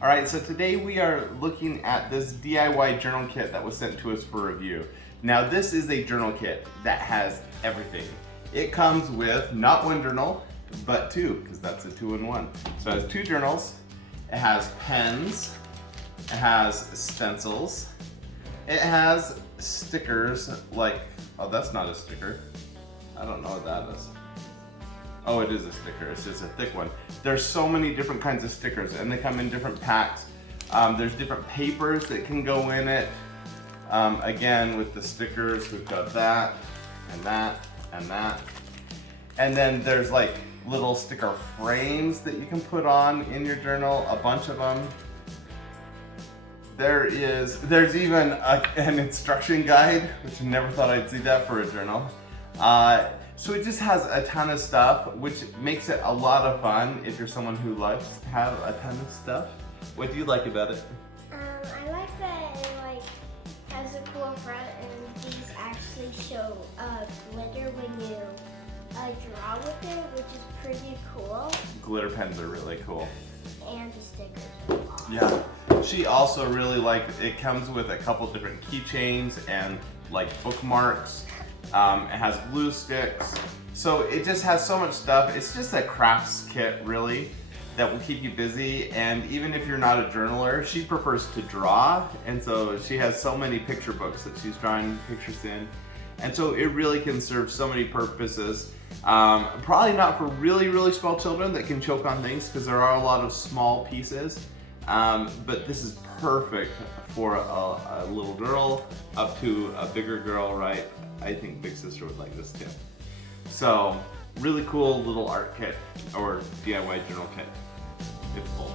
All right, so today we are looking at this DIY journal kit that was sent to us for review. Now this is a journal kit that has everything. It comes with not one journal, but two, because that's a 2-in-1. So it has two journals, it has pens, it has stencils, it has stickers like, oh that's not a sticker. I don't know what that is. Oh, it is a sticker, it's just a thick one. There's so many different kinds of stickers and they come in different packs. There's different papers that can go in it. Again, with the stickers, we've got that, and that, and that. And then there's like little sticker frames that you can put on in your journal, a bunch of them. There's even an instruction guide, which I never thought I'd see that for a journal. So it just has a ton of stuff, which makes it a lot of fun if you're someone who likes to have a ton of stuff. What do you like about it? I like that it has a cool front, and these actually show glitter when you draw with it, which is pretty cool. Glitter pens are really cool. And the stickers. Yeah. She also really liked it. Comes with a couple different keychains and like bookmarks. It has glue sticks. So it just has so much stuff. It's just a crafts kit really that will keep you busy, and even if you're not a journaler, she prefers to draw, and so she has so many picture books that she's drawing pictures in, and so it really can serve so many purposes. Probably not for really small children that can choke on things, because there are a lot of small pieces, but this is perfect for a little girl up to a bigger girl, right? I think Big Sister would like this too. So, really cool little art kit or DIY journal kit. It's cool.